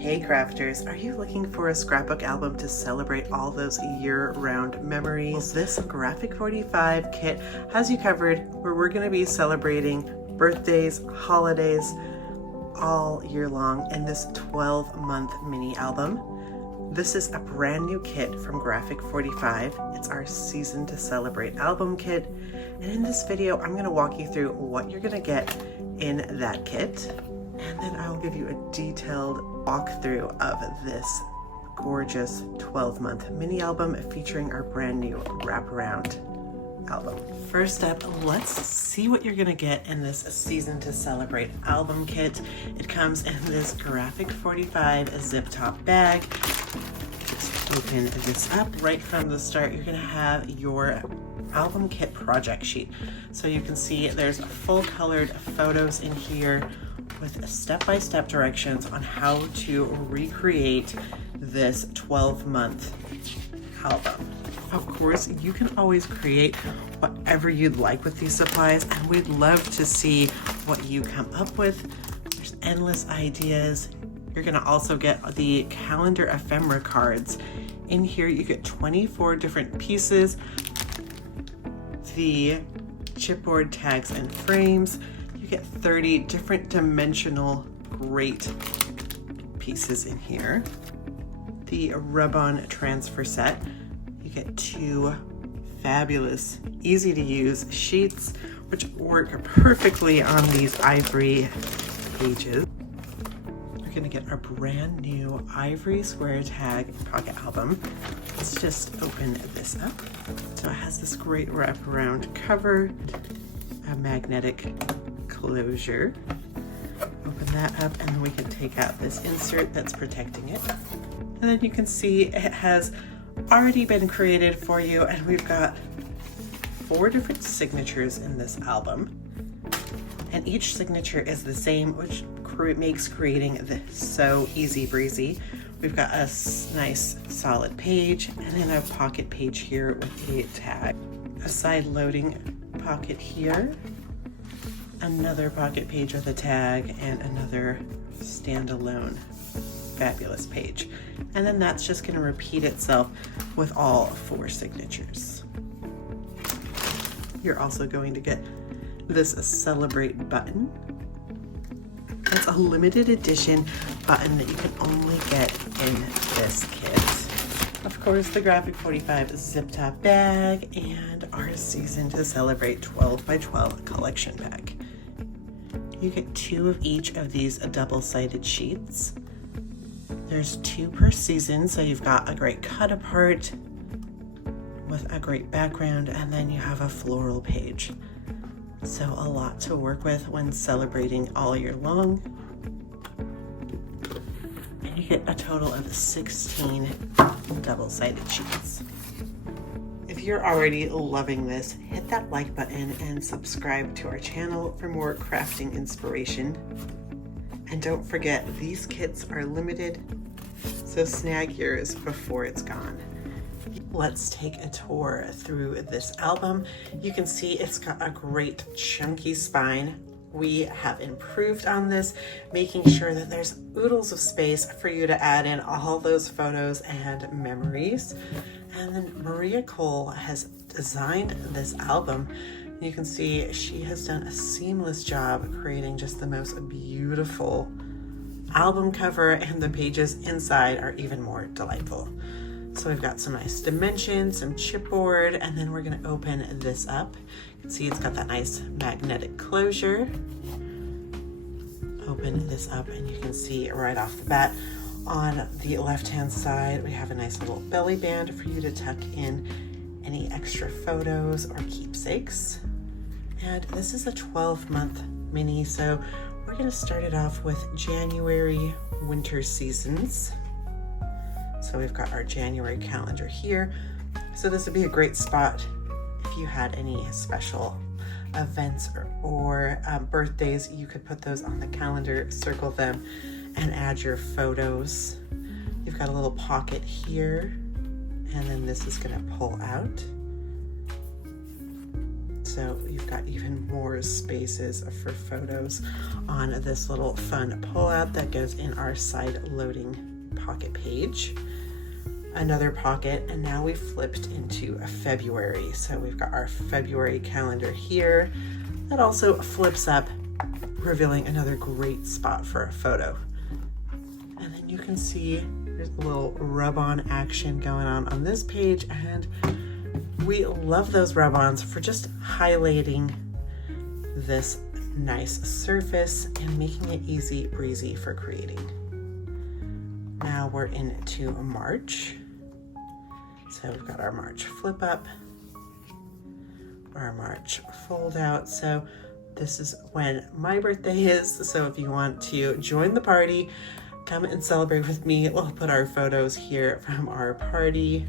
Hey crafters, are you looking for a scrapbook album to celebrate all those year-round memories? Well, this Graphic 45 kit has you covered, where we're going to be celebrating birthdays, holidays, all year long in this 12-month mini album. This is a brand new kit from Graphic 45. It's our Season to Celebrate album kit. And in this video, I'm going to walk you through what you're going to get in that kit. And then I'll give you a detailed walkthrough of this gorgeous 12-month mini album featuring our brand new wraparound album. First up, let's see what you're gonna get in this Season to Celebrate album kit. It comes in this Graphic 45 zip top bag. Just open this up. Right from the start, you're gonna have your album kit project sheet. So you can see there's full colored photos in here with step-by-step directions on how to recreate this 12-month album. Of course, you can always create whatever you'd like with these supplies, and we'd love to see what you come up with. There's endless ideas. You're gonna also get the calendar ephemera cards. In here, you get 24 different pieces, the chipboard tags and frames. You get 30 different dimensional great pieces in here. The rub-on transfer set. You get 2 fabulous, easy to use sheets, which work perfectly on these Ivory pages. You're gonna get our brand new Ivory square tag pocket album. Let's just open this up. So it has this great wraparound cover, a magnetic closure. Open that up, and then we can take out this insert that's protecting it. And then you can see it has already been created for you, and we've got 4 different signatures in this album. And each signature is the same, which makes creating this so easy breezy. We've got a nice solid page, and then a pocket page here with a tag. A side loading pocket here. Another pocket page with a tag, and another standalone fabulous page. And then that's just going to repeat itself with all 4 signatures. You're also going to get this Celebrate button. It's a limited edition button that you can only get in this kit. Of course, the Graphic 45 zip top bag and our Season to Celebrate 12 by 12 collection bag. You get 2 of each of these double-sided sheets. There's 2 per season, so you've got a great cut apart with a great background, and then you have a floral page. So a lot to work with when celebrating all year long. And you get a total of 16 double-sided sheets. If you're already loving this, hit that like button and subscribe to our channel for more crafting inspiration. And don't forget, these kits are limited, so snag yours before it's gone. Let's take a tour through this album. You can see it's got a great chunky spine. We have improved on this, making sure that there's oodles of space for you to add in all those photos and memories. And then Maria Cole has designed this album. You can see she has done a seamless job creating just the most beautiful album cover, and the pages inside are even more delightful. So we've got some nice dimensions, some chipboard, and then we're gonna open this up. You can see it's got that nice magnetic closure. Open this up, and you can see right off the bat on the left-hand side, we have a nice little belly band for you to tuck in any extra photos or keepsakes. And this is a 12-month mini, so we're gonna start it off with January winter seasons. So we've got our January calendar here. So this would be a great spot if you had any special events or birthdays. You could put those on the calendar, circle them, and add your photos. You've got a little pocket here, and then this is gonna pull out. So you've got even more spaces for photos on this little fun pullout that goes in our side loading pocket page. Another pocket, and now we flipped into a February. So we've got our February calendar here that also flips up, revealing another great spot for a photo. And then you can see there's a little rub-on action going on this page, and we love those rub-ons for just highlighting this nice surface and making it easy breezy for creating. Now we're into March. So we've got our March flip up, our March fold out. So this is when my birthday is. So if you want to join the party, come and celebrate with me. We'll put our photos here from our party.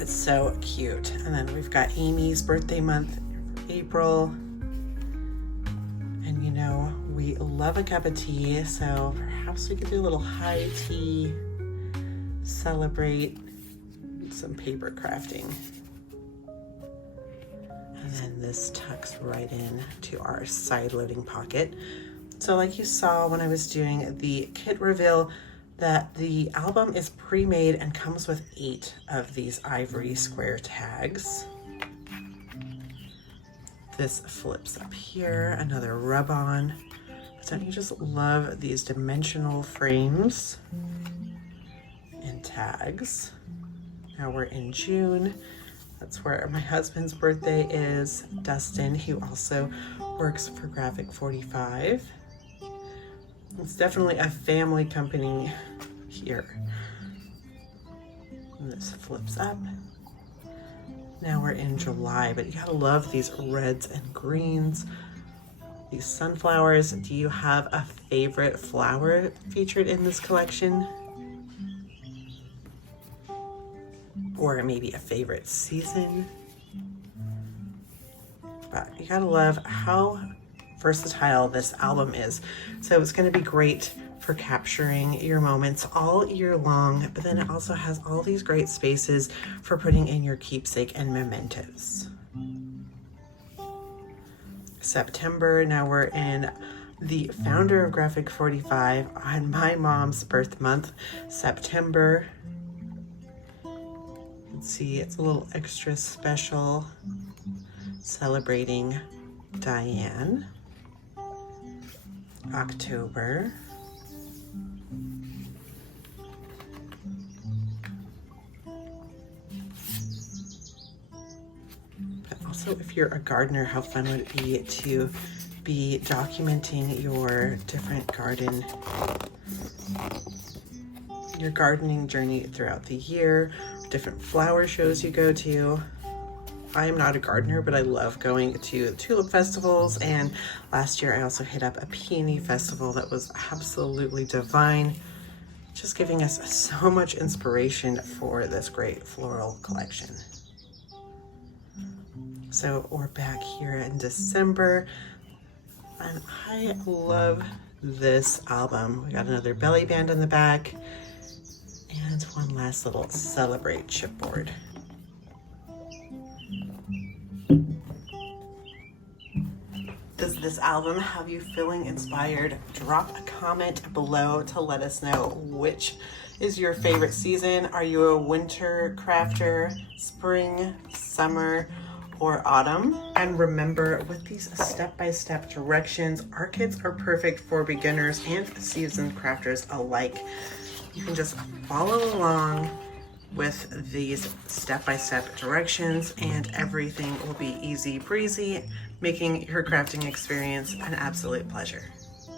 It's so cute. And then we've got Amy's birthday month, April. And you know, we love a cup of tea, so perhaps we could do a little high tea, celebrate some paper crafting. And then this tucks right in to our side loading pocket. So like you saw when I was doing the kit reveal, that the album is pre-made and comes with 8 of these Ivory square tags. This flips up here, another rub-on. Don't you just love these dimensional frames and tags? Now we're in June. That's where my husband's birthday is, Dustin, who also works for Graphic45. It's definitely a family company here. And this flips up. Now we're in July, but you gotta love these reds and greens, these sunflowers. Do you have a favorite flower featured in this collection? Or maybe a favorite season? But you gotta love how versatile this album is. So it's going to be great for capturing your moments all year long, but then it also has all these great spaces for putting in your keepsake and mementos. September, now we're in the founder of Graphic45 on my mom's birth month, September. Let's see, it's a little extra special, celebrating Diane. October. But also, if you're a gardener, how fun would it be to be documenting your different your gardening journey throughout the year, different flower shows you go to. I am not a gardener, but I love going to tulip festivals, and last year I also hit up a peony festival that was absolutely divine, just giving us so much inspiration for this great floral collection. So we're back here in December, and I love this album. We got another belly band on the back, and one last little celebrate chipboard. Does this album have you feeling inspired? Drop a comment below to let us know which is your favorite season. Are you a winter crafter, spring, summer, or autumn? And remember, with these step-by-step directions, our kits are perfect for beginners and seasoned crafters alike. You can just follow along with these step-by-step directions and everything will be easy breezy, making your crafting experience an absolute pleasure.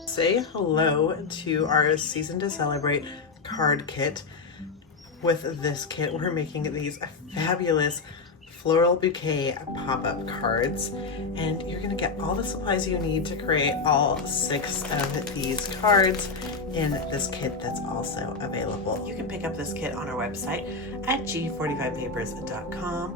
Say hello to our Season to Celebrate card kit. With this kit, we're making these fabulous floral bouquet pop-up cards, and you're gonna get all the supplies you need to create all 6 of these cards in this kit that's also available. You can pick up this kit on our website at G45papers.com,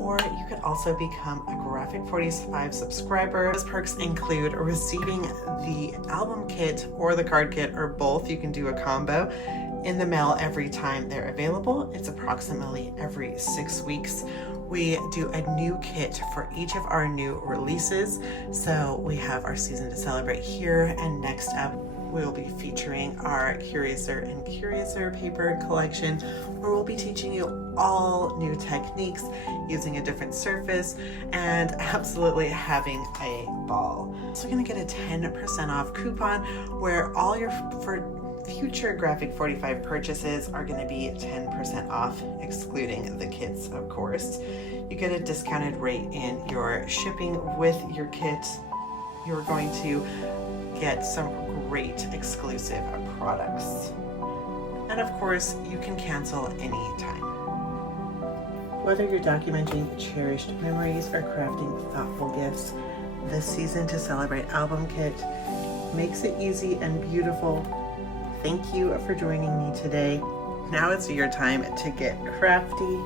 or you could also become a Graphic45 subscriber. Those perks include receiving the album kit or the card kit, or both. You can do a combo in the mail every time they're available. It's approximately every 6 weeks. we do a new kit for each of our new releases. So we have our season to celebrate here, and next up we'll be featuring our Curiouser and Curiouser paper collection, where we'll be teaching you all new techniques using a different surface and absolutely having a ball. So you're gonna get a 10% off coupon where all your future Graphic 45 purchases are going to be 10% off, excluding the kits, of course. You get a discounted rate in your shipping with your kit. You're going to get some great exclusive products. And of course, you can cancel anytime. Whether you're documenting cherished memories or crafting thoughtful gifts, this season to celebrate album kit makes it easy and beautiful. Thank you for joining me today. Now it's your time to get crafty.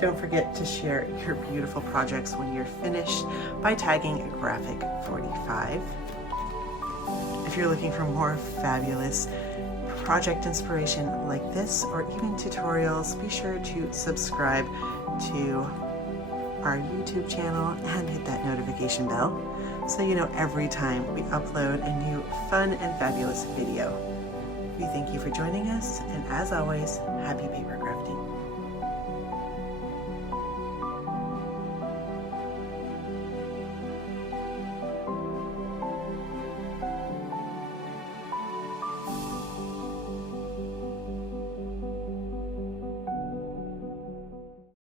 Don't forget to share your beautiful projects when you're finished by tagging Graphic 45. If you're looking for more fabulous project inspiration like this, or even tutorials, be sure to subscribe to our YouTube channel and hit that notification bell so you know every time we upload a new fun and fabulous video. We thank you for joining us, and as always, happy paper crafting.